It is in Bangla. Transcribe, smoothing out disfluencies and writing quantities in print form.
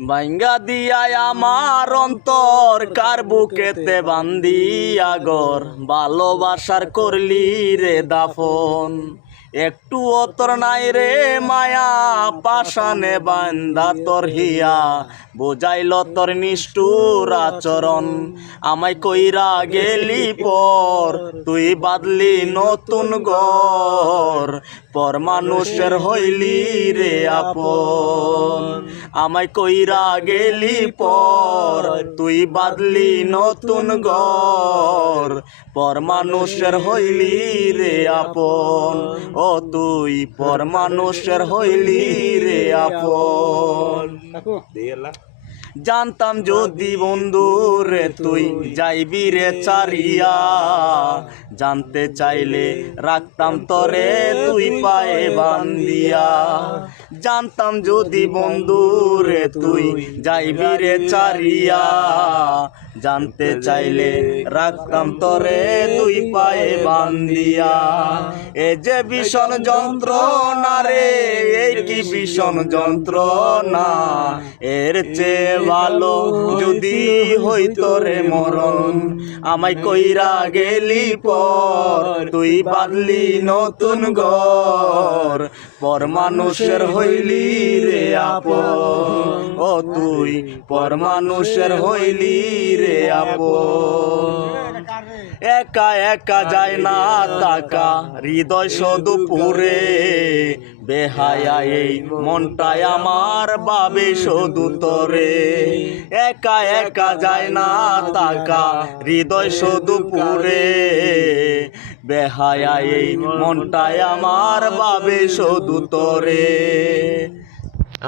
ভাঙ্গা দিয়া আমার অন্তর কার বুকেতে বান্দিয়া গর ভালোবাসার করলি রে দাফন একটু অতর নাই রে মায়া পাশানে বান্দা তোর হিয়া বুঝাইল তোর নিষ্ঠুর আচরণ আমায় কইরা গেলি পর তুই বাদলি নতুন ঘর পর মানুষের হইলি রে আপন আমায় কইরা গেলি পর তুই বাদলি নতুন ঘর পর মানুষের হইলি রে আপন ও তুই পর মানুষের হইলি রে আপন জানতাম যদি বন্ধু রে তুই যাইবি রে চারিয়া জানতে চাইলে রাখতাম তরে তুই পায়ে বান্দিয়া জানতাম যদি বন্ধু রে তুই যাইবি রে চারিয়া জানতে চাইলে রাখতাম তরে তুই পায়ে বান্দিয়া এ যে ভীষণ যন্ত্রণা রে এই কি ভীষণ যন্ত্রণা এর চেয়ে ভালো যদি হইতো রে মরণ আমায় কইরা গেলি পর তুই বাদলি নতুন ঘর পর মানুষের হইলি রে আপন ও তুই পর মানুষের হইলি রে আপন একা একা যায় না তাকা হৃদয় শুধু পুরে বেহায়া এই মনটাই আমার বাবে শুধু তোরে একা একা যায় না তাকা হৃদয় শুধু পুরে বেহায়া এই মনটাই আমার বাবে শুধু তোরে